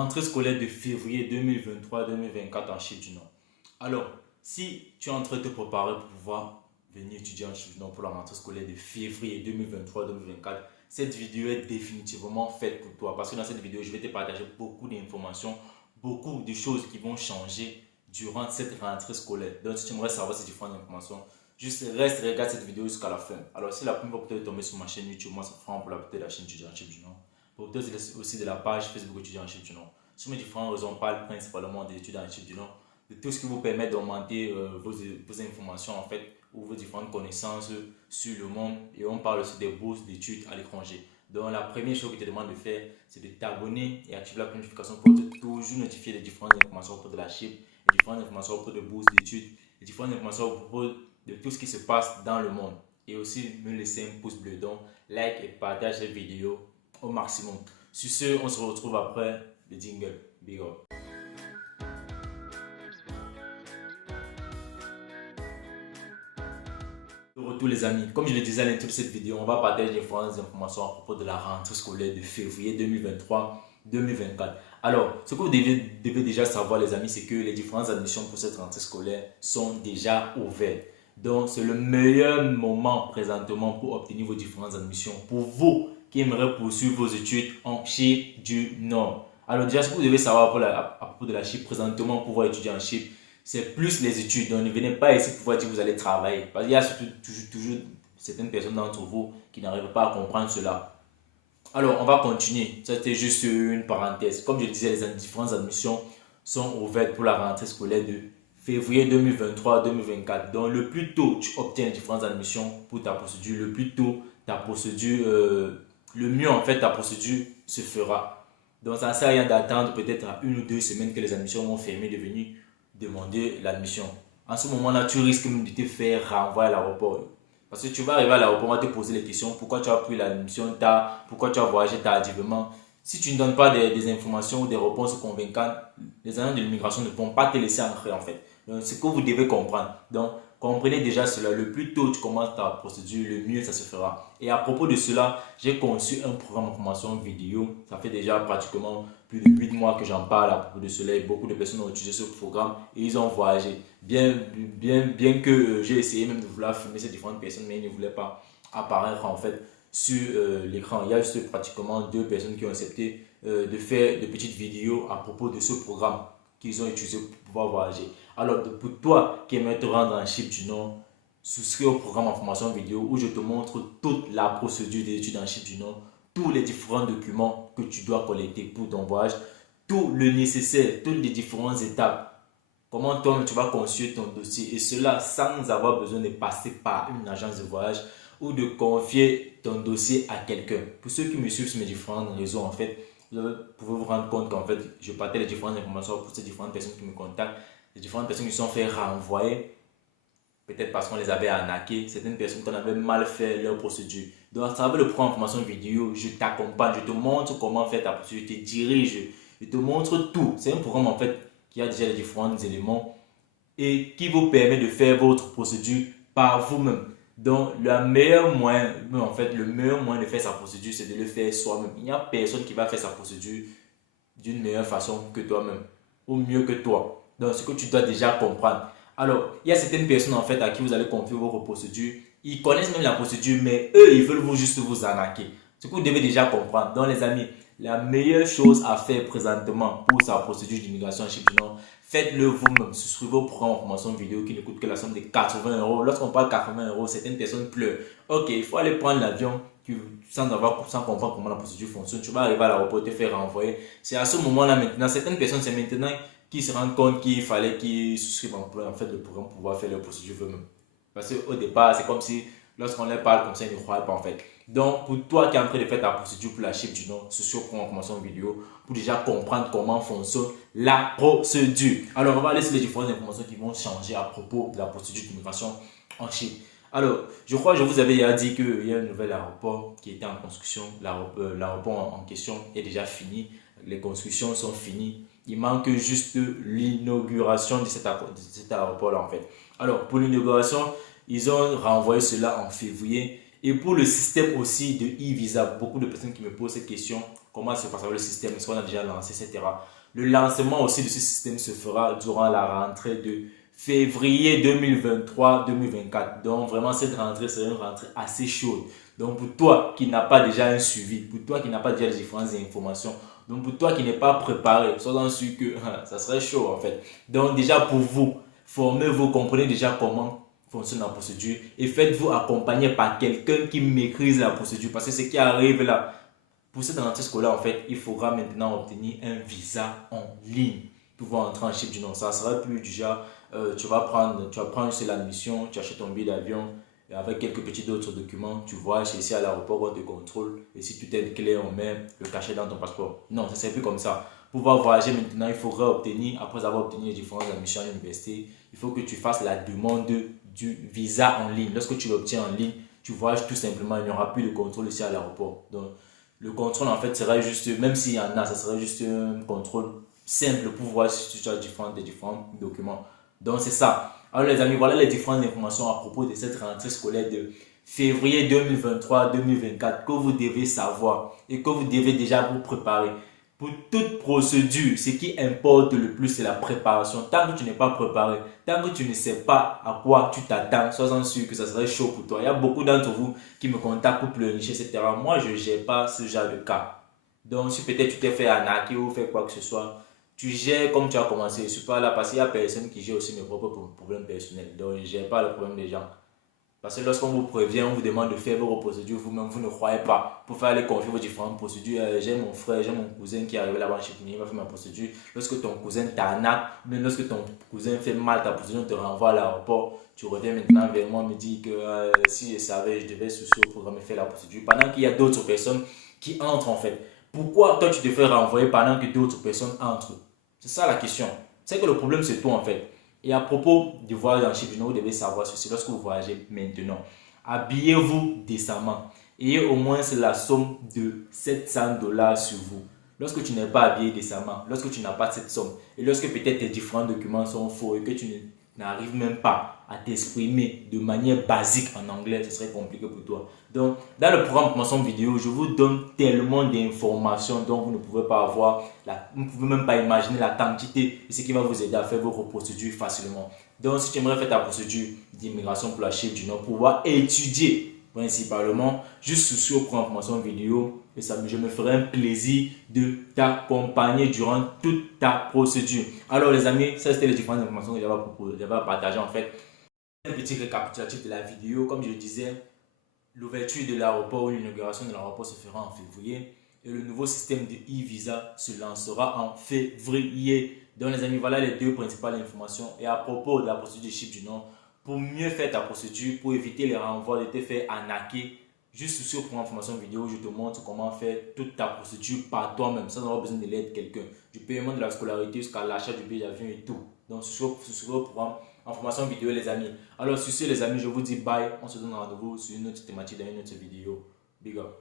rentrée scolaire de février 2023-2024 en Chine du Nord. Alors, si tu es en train de te préparer pour pouvoir venir étudier en Chine du Nord pour la rentrée scolaire de février 2023-2024, cette vidéo est définitivement faite pour toi parce que dans cette vidéo, je vais te partager beaucoup d'informations, beaucoup de choses qui vont changer durant cette rentrée scolaire. Donc, si tu aimerais savoir ces différentes informations, juste reste, regarde cette vidéo jusqu'à la fin. Alors, si la première fois que tu es tombé sur ma chaîne YouTube, moi, c'est Franck pour la de la chaîne étudiant en Chine du Nord. Producteur aussi de la page Facebook étudiant en Chine du Nord. Sur mes différentes raisons, on parle principalement des étudiants en Chine du Nord, de tout ce qui vous permet d'augmenter vos informations en fait, ou vos différentes connaissances sur le monde. Et on parle aussi des bourses d'études à l'étranger. Donc la première chose que je te demande de faire, c'est de t'abonner et activer la notification pour être toujours notifié des différentes informations autour de la chip, les différentes informations autour de bourses d'études, les différentes informations autour de tout ce qui se passe dans le monde. Et aussi me laisser un pouce bleu. Donc like et partage cette vidéo au maximum. Sur ce, on se retrouve après le jingle. Big up. De retour les amis, comme je le disais à l'intro de cette vidéo, on va partager différentes informations à propos de la rentrée scolaire de février 2023-2024. Alors, ce que vous devez déjà savoir les amis, c'est que les différentes admissions pour cette rentrée scolaire sont déjà ouvertes. Donc, c'est le meilleur moment présentement pour obtenir vos différentes admissions pour vous qui aimeraient poursuivre vos études en Chine du Nord. Alors déjà, ce que vous devez savoir à propos de la Chine présentement pour pouvoir étudier en Chine, c'est plus les études. Donc ne venez pas ici pour pouvoir dire que vous allez travailler. Parce qu'il y a toujours certaines personnes d'entre vous qui n'arrivent pas à comprendre cela. Alors, on va continuer. C'était juste une parenthèse. Comme je disais, les différentes admissions sont ouvertes pour la rentrée scolaire de février 2023-2024. Donc, le plus tôt tu obtiens les différentes admissions pour ta procédure, le plus tôt ta procédure, le mieux en fait ta procédure se fera. Donc, ça ne sert à rien d'attendre peut-être à 1 ou 2 semaines que les admissions vont fermer de venir demander l'admission. En ce moment-là, tu risques même de te faire renvoyer à l'aéroport. Parce que tu vas arriver à l'aéroport, on va te poser les questions. Pourquoi tu as pris l'admission tard? Pourquoi tu as voyagé tardivement? Si tu ne donnes pas des informations ou des réponses convaincantes, les agents de l'immigration ne vont pas te laisser entrer en fait. Donc, c'est ce que vous devez comprendre. Donc, comprenez déjà cela. Le plus tôt tu commences ta procédure, le mieux ça se fera. Et à propos de cela, j'ai conçu un programme de formation vidéo. Ça fait déjà pratiquement plus de 8 mois que j'en parle à propos de cela. Et beaucoup de personnes ont utilisé ce programme et ils ont voyagé. Bien que j'ai essayé même de vouloir filmer ces différentes personnes, mais ils ne voulaient pas apparaître en fait sur l'écran. Il y a juste pratiquement 2 personnes qui ont accepté de faire de petites vidéos à propos de ce programme qu'ils ont utilisé pour pouvoir voyager. Alors, pour toi qui aimerais te rendre en Chine du Nord, souscris au programme en formation vidéo où je te montre toute la procédure des études en Chine du Nord, tous les différents documents que tu dois collecter pour ton voyage, tout le nécessaire, toutes les différentes étapes, comment toi tu vas construire ton dossier et cela sans avoir besoin de passer par une agence de voyage ou de confier ton dossier à quelqu'un. Pour ceux qui me suivent sur mes différents réseaux, en fait, vous pouvez vous rendre compte qu'en fait, je partage les différentes informations pour ces différentes personnes qui me contactent, les différentes personnes qui se sont fait renvoyer, peut-être parce qu'on les avait arnaqués, certaines personnes qu'on avait mal fait leur procédure. Donc, à travers le programme de formation vidéo, je t'accompagne, je te montre comment faire ta procédure, je te dirige, je te montre tout. C'est un programme en fait qui a déjà les différents éléments et qui vous permet de faire votre procédure par vous-même. Donc, le meilleur moyen de faire sa procédure, c'est de le faire soi-même. Il n'y a personne qui va faire sa procédure d'une meilleure façon que toi-même, ou mieux que toi. Donc, ce que tu dois déjà comprendre. Alors, il y a certaines personnes en fait à qui vous allez confier votre procédure. Ils connaissent même la procédure, mais eux, ils veulent juste vous arnaquer. Ce que vous devez déjà comprendre. Donc, les amis, la meilleure chose à faire présentement pour sa procédure d'immigration en Chine du Nord, faites-le vous-même. Souscrivez au programme de formation vidéo qui ne coûte que la somme de 80 euros. Lorsqu'on parle de 80 euros, certaines personnes pleurent. Ok, il faut aller prendre l'avion sans comprendre comment la procédure fonctionne. Tu vas arriver à l'aéroport, te faire renvoyer. C'est à ce moment-là maintenant, certaines personnes, c'est maintenant qui se rendent compte qu'il fallait qu'ils souscrivent en fait le programme pour pouvoir faire leur procédure eux-mêmes. Parce qu'au départ, c'est comme si lorsqu'on leur parle comme ça, ils ne croient pas en fait. Donc, pour toi qui es en train de faire ta procédure pour la Chine du Nord, c'est sûr qu'on commence une vidéo pour déjà comprendre comment fonctionne la procédure. Alors, on va aller sur les différentes informations qui vont changer à propos de la procédure d'immigration en Chine. Alors, je crois que je vous avais déjà dit qu'il y a un nouvel aéroport qui était en construction. L'aéroport en question est déjà fini. Les constructions sont finies. Il manque juste l'inauguration de cet aéroport-là en fait. Alors, pour l'inauguration, ils ont renvoyé cela en février. Et pour le système aussi de e-visa, beaucoup de personnes qui me posent cette question, comment se passera le système, est-ce qu'on a déjà lancé, etc. Le lancement aussi de ce système se fera durant la rentrée de février 2023-2024. Donc vraiment cette rentrée sera une rentrée assez chaude. Donc pour toi qui n'as pas déjà un suivi, pour toi qui n'as pas déjà les différentes informations, donc pour toi qui n'es pas préparé, sois sûr que ça serait chaud en fait. Donc déjà pour vous, formez-vous, comprenez déjà comment fonctionne la procédure et faites-vous accompagner par quelqu'un qui maîtrise la procédure. Parce que ce qui arrive là, pour cette rentrée scolaire, en fait, il faudra maintenant obtenir un visa en ligne pour pouvoir entrer en Chypre du Nord. Ça sera plus du genre, tu vas prendre une seule admission, tu achètes ton billet d'avion avec quelques petits autres documents, tu voyages ici à l'aéroport, on te contrôle et si tout est clair, on met le cachet dans ton passeport. Non, ça ne sert plus comme ça. Pour pouvoir voyager maintenant, il faudra obtenir, après avoir obtenu les différentes admissions à l'université, il faut que tu fasses la demande du visa en ligne. Lorsque tu l'obtiens en ligne, tu voyages tout simplement, il n'y aura plus de contrôle ici à l'aéroport. Donc, le contrôle, en fait, serait juste, même s'il y en a, ça serait juste un contrôle simple pour voir si tu as différents documents. Donc, c'est ça. Alors, les amis, voilà les différentes informations à propos de cette rentrée scolaire de février 2023-2024 que vous devez savoir et que vous devez déjà vous préparer. Pour toute procédure, ce qui importe le plus, c'est la préparation. Tant que tu n'es pas préparé, tant que tu ne sais pas à quoi tu t'attends, sois sûr que ça serait chaud pour toi. Il y a beaucoup d'entre vous qui me contactent pour pleurnicher, etc. Moi, je ne gère pas ce genre de cas. Donc, si peut-être tu t'es fait arnaquer ou fait quoi que ce soit, tu gères comme tu as commencé. Je ne suis pas là parce qu'il y a personne qui gère aussi mes propres problèmes personnels. Donc, je ne gère pas le problème des gens. Parce que lorsqu'on vous prévient, on vous demande de faire vos procédures vous-même, vous ne croyez pas. Pour faire les confier vos différentes procédures, j'ai mon frère, j'ai mon cousin qui est arrivé là-bas chez lui, il va faire ma procédure. Lorsque ton cousin t'arnaque, même lorsque ton cousin fait mal ta procédure, on te renvoie à l'aéroport, tu reviens maintenant vers moi, me dis que si je savais, je devais soucier au programme et faire la procédure. Pendant qu'il y a d'autres personnes qui entrent en fait. Pourquoi toi tu te fais renvoyer pendant que d'autres personnes entrent? C'est ça la question. C'est que le problème c'est toi en fait. Et à propos du voyage en Chypre, vous devez savoir ceci. Lorsque vous voyagez maintenant, habillez-vous décemment. Ayez au moins la somme de 700 dollars sur vous. Lorsque tu n'es pas habillé décemment, lorsque tu n'as pas cette somme, et lorsque peut-être tes différents documents sont faux et que tu n'arrives même pas à t'exprimer de manière basique en anglais, ce serait compliqué pour toi. Donc, dans le programme Promotion Vidéo, je vous donne tellement d'informations dont vous ne pouvez pas avoir, vous ne pouvez même pas imaginer la quantité de ce qui va vous aider à faire vos procédures facilement. Donc, si tu aimerais faire ta procédure d'immigration pour la Chypre du Nord, pouvoir étudier principalement, juste sur le programme Promotion Vidéo, et ça, je me ferai un plaisir de t'accompagner durant toute ta procédure. Alors les amis, ça c'était les différentes informations que j'avais à partager en fait. Un petit récapitulatif de la vidéo, comme je le disais, l'ouverture de l'aéroport ou l'inauguration de l'aéroport se fera en février et le nouveau système de e-visa se lancera en février. Donc les amis, voilà les deux principales informations. Et à propos de la procédure de Chypre du Nord, pour mieux faire ta procédure, pour éviter les renvois de te faire arnaquer, juste sur pour information vidéo, je te montre comment faire toute ta procédure par toi-même sans avoir besoin de l'aide de quelqu'un. Du paiement de la scolarité jusqu'à l'achat du billet d'avion et tout. Donc sur le programme information vidéo les amis. Alors sur ce les amis, je vous dis bye. On se donne rendez-vous sur une autre thématique dans une autre vidéo. Big up.